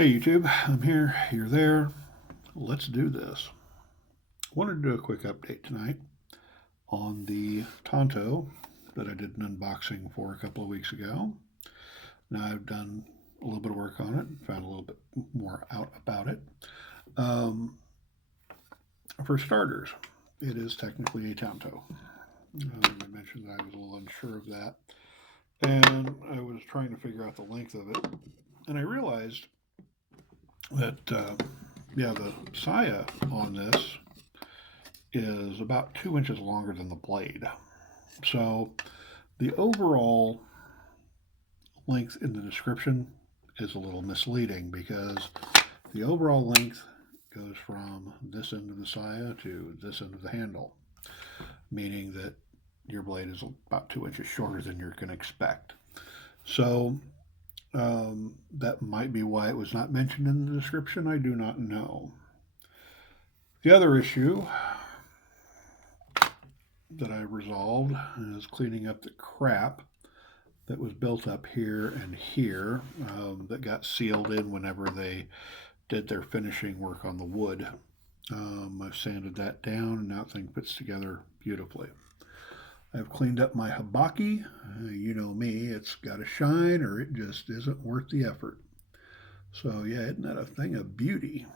Hey YouTube, I'm here, you're there. Let's do this. Wanted to do a quick update tonight on the Tanto that I did an unboxing for a couple of weeks ago. Now I've done a little bit of work on it, found a little bit more out about it. Um, for starters, it is technically a Tanto. I mentioned that I was a little unsure of that, and I was trying to figure out the length of it, and I realized that yeah, the saya on this is about 2 inches longer than the blade. So the overall length in the description is a little misleading because the overall length goes from this end of the saya to this end of the handle, meaning that your blade is about 2 inches shorter than you're going to expect. So that might be why it was not mentioned in the description. I do not know. The other issue that I resolved is cleaning up the crap that was built up here and here that got sealed in whenever they did their finishing work on the wood. I've sanded that down and now the thing fits together beautifully. I've cleaned up my habaki. You know me, it's got to shine or it just isn't worth the effort. So yeah, isn't that a thing of beauty?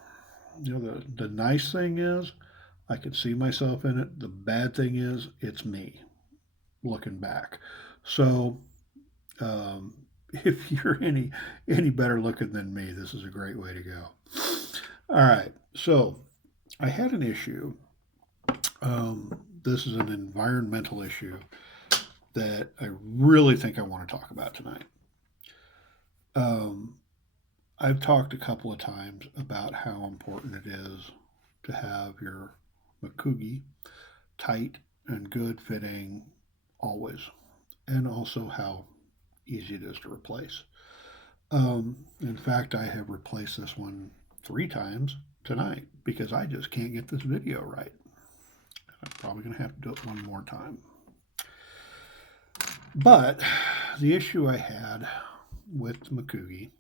You know, the nice thing is I can see myself in it. The bad thing is it's me looking back. So um, if you're any better looking than me, this is a great way to go. All right, so I had an issue. This is an environmental issue that I really think I want to talk about tonight. Um, I've talked a couple of times about how important it is to have your mekugi tight and good fitting always, and also how easy it is to replace. In fact, I have replaced this one 3 times tonight because I just can't get this video right. I'm probably going to have to do it one more time. But the issue I had with mekugi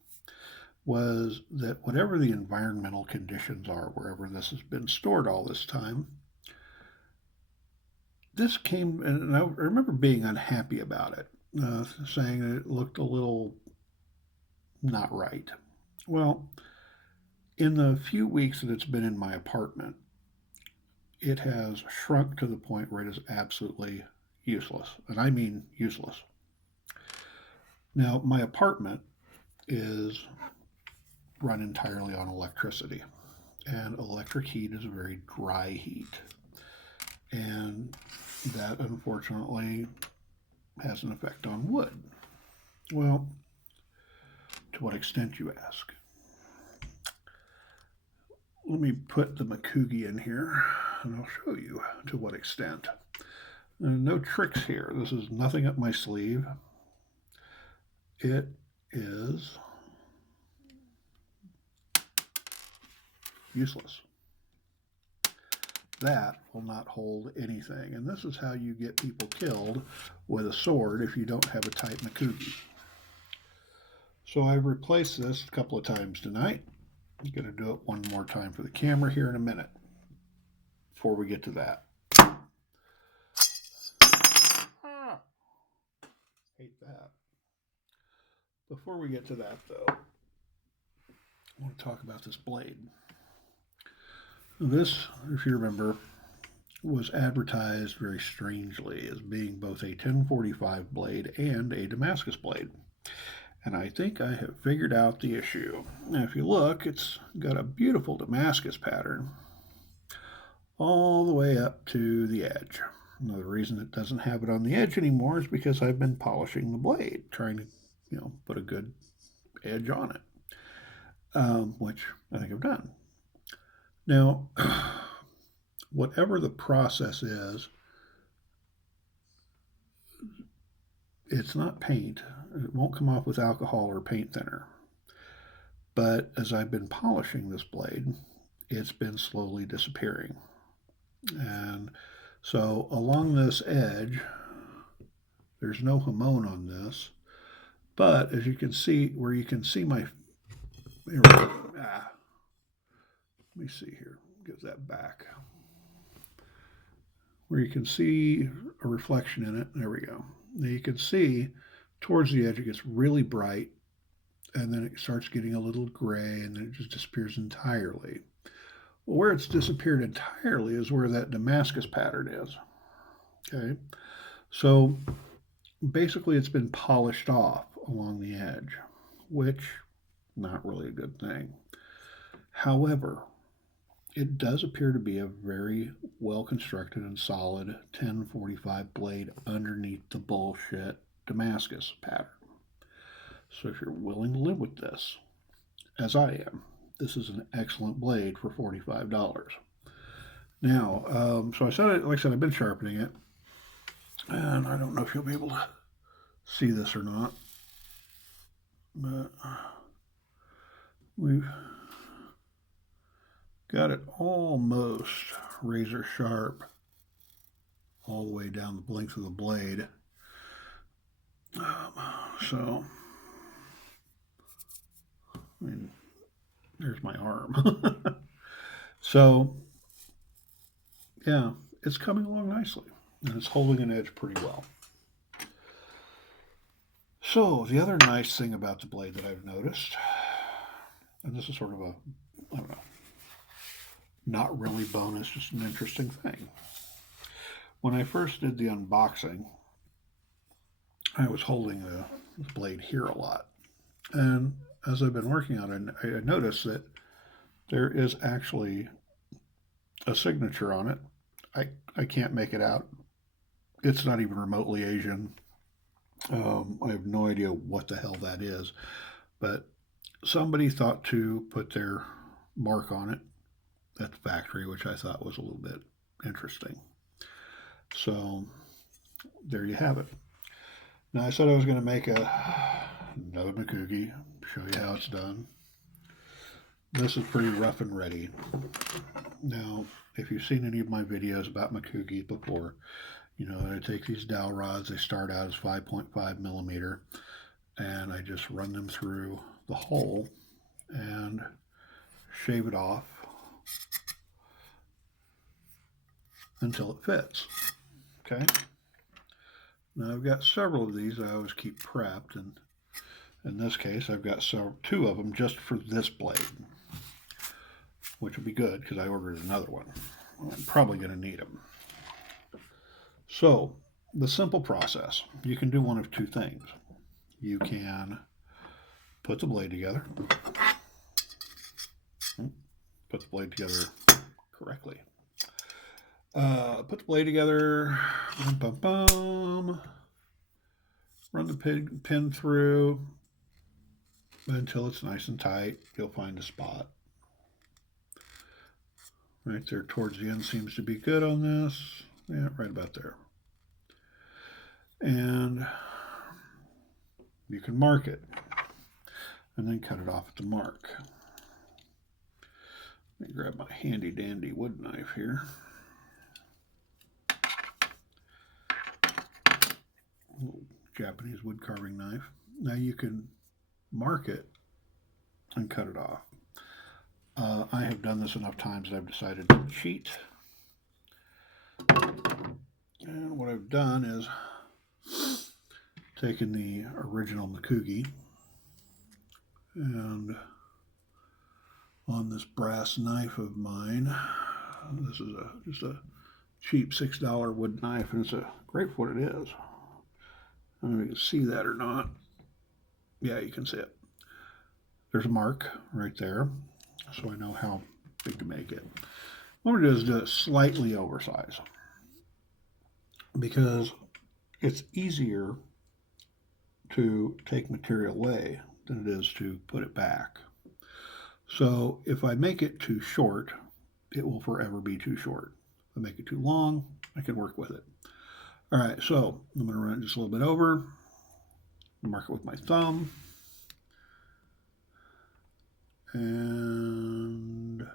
was that whatever the environmental conditions are, wherever this has been stored all this time, this came, and I remember being unhappy about it, saying that it looked a little not right. Well, in the few weeks that it's been in my apartment, it has shrunk to the point where it is absolutely useless. And I mean useless. Now, my apartment is run entirely on electricity, and electric heat is a very dry heat. And that unfortunately has an effect on wood. Well, to what extent, you ask? Let me put the mekugi in here and I'll show you to what extent. No tricks here. This is nothing up my sleeve. It is useless. That will not hold anything. And this is how you get people killed with a sword if you don't have a tight mekugi. So I've replaced this a couple of times tonight. I'm going to do it one more time for the camera here in a minute before we get to that. Ah, hate that. Before we get to that, though, I want to talk about this blade. This, if you remember, was advertised very strangely as being both a 1045 blade and a Damascus blade. And I think I have figured out the issue. Now, if you look, it's got a beautiful Damascus pattern all the way up to the edge. Now, the reason it doesn't have it on the edge anymore is because I've been polishing the blade, trying to, put a good edge on it, which I think I've done. Now, whatever the process is, it's not paint. It won't come off with alcohol or paint thinner. But as I've been polishing this blade, it's been slowly disappearing. And so along this edge, there's no hamon on this. But as you can see, where you can see my Here we go. Let me see here. Get that back. Where you can see a reflection in it. There we go. Now you can see towards the edge it gets really bright, and then it starts getting a little gray, and then it just disappears entirely. Well, where it's disappeared entirely is where that Damascus pattern is. Okay, so basically it's been polished off along the edge, which not really a good thing. However, it does appear to be a very well constructed and solid 1045 blade underneath the bullshit Damascus pattern. So if you're willing to live with this, as I am, this is an excellent blade for $45. Now, so I said, like I said, I've been sharpening it, and I don't know if you'll be able to see this or not, but we've got it almost razor sharp all the way down the length of the blade. So, I mean, there's my arm. So, yeah, it's coming along nicely, and it's holding an edge pretty well. So, the other nice thing about the blade that I've noticed, and this is sort of a, I don't know, not really bonus, just an interesting thing. When I first did the unboxing, I was holding the blade here a lot. And as I've been working on it, I noticed that there is actually a signature on it. I can't make it out. It's not even remotely Asian. I have no idea what the hell that is. But somebody thought to put their mark on it at the factory, which I thought was a little bit interesting. So there you have it. Now I said I was going to make another mekugi, show you how it's done. This is pretty rough and ready. Now, if you've seen any of my videos about mekugi before, you know I take these dowel rods. They start out as 5.5 millimeter, and I just run them through the hole and shave it off until it fits. Okay. Now I've got several of these I always keep prepped, and in this case I've got two of them just for this blade, which will be good because I ordered another one. I'm probably going to need them. So the simple process, you can do one of two things. You can put the blade together, correctly. Put the blade together, run the pin through until it's nice and tight. You'll find a spot. Right there towards the end seems to be good on this. Yeah, right about there. And you can mark it and then cut it off at the mark. Let me grab my handy dandy wood knife here. Little Japanese wood carving knife. Now you can mark it and cut it off. I have done this enough times that I've decided to cheat. And what I've done is taken the original mekugi, and on this brass knife of mine, this is just a cheap $6 wood knife, and it's great for what it is. I don't know if you can see that or not. Yeah, you can see it. There's a mark right there, so I know how big to make it. What I'm going to do is do it slightly oversized, because it's easier to take material away than it is to put it back. So if I make it too short, it will forever be too short. If I make it too long, I can work with it. All right, so I'm going to run it just a little bit over, mark it with my thumb, and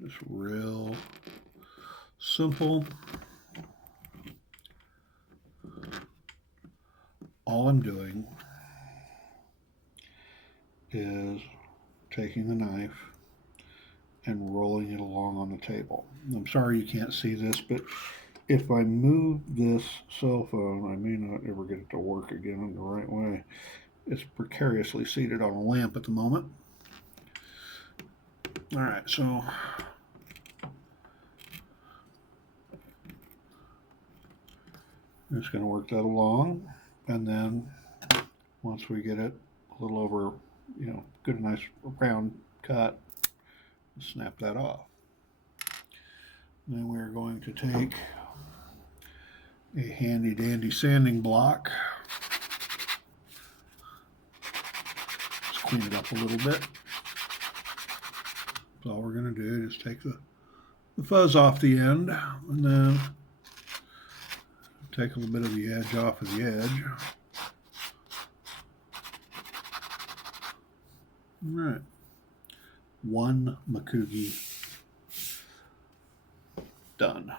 just real simple. All I'm doing is taking the knife and rolling it along on the table. I'm sorry you can't see this, but if I move this cell phone, I may not ever get it to work again in the right way. It's precariously seated on a lamp at the moment. All right, so I'm just going to work that along, and then once we get it a little over, good, nice round cut, snap that off. Then we're going to take a handy dandy sanding block. Let's clean it up a little bit. So all we're going to do is take the fuzz off the end, and then take a little bit of the edge off of the edge. All right. One mekugi done.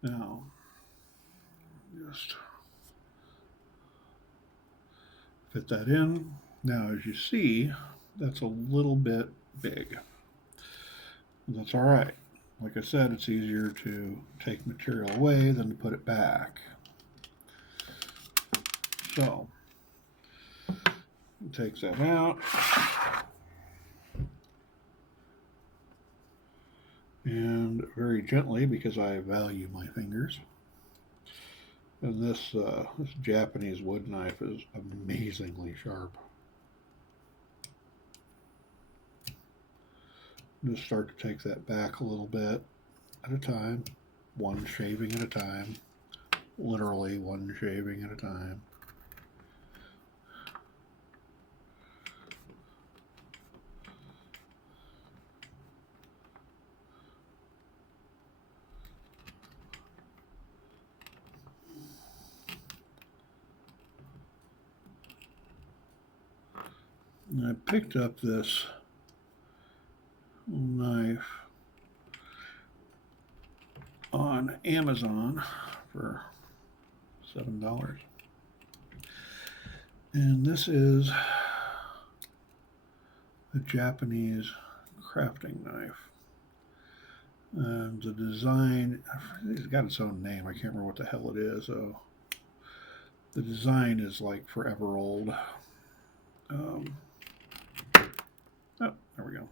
Now, just fit that in. Now, as you see, that's a little bit big. That's all right. Like I said, it's easier to take material away than to put it back. So, takes that out. And very gently, because I value my fingers. And this Japanese wood knife is amazingly sharp. Just start to take that back a little bit at a time, one shaving at a time, literally one shaving at a time. And I picked up this knife on Amazon for $7. And this is a Japanese crafting knife. And the design, it's got its own name. I can't remember what the hell it is. So the design is like forever old. Oh, there we go.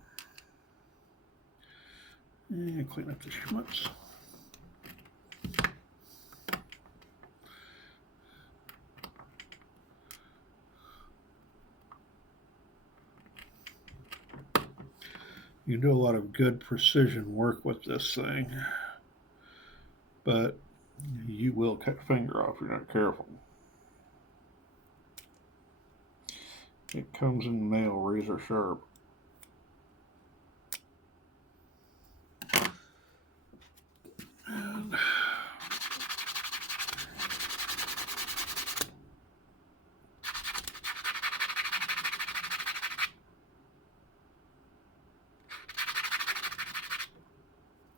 And clean up the schmutz. You can do a lot of good precision work with this thing, but you will cut a finger off if you're not careful. It comes in the mail razor sharp.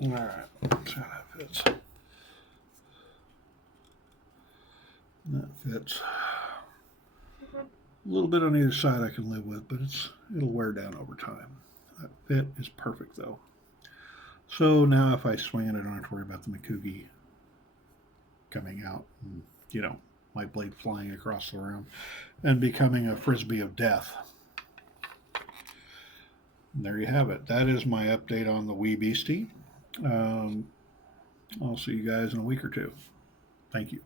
All right, see how that fits. That fits. A little bit on either side I can live with, but it'll wear down over time. That fit is perfect though. So now if I swing it, I don't have to worry about the mekugi coming out and, my blade flying across the room and becoming a frisbee of death. And there you have it. That is my update on the wee beastie. I'll see you guys in a week or two. Thank you.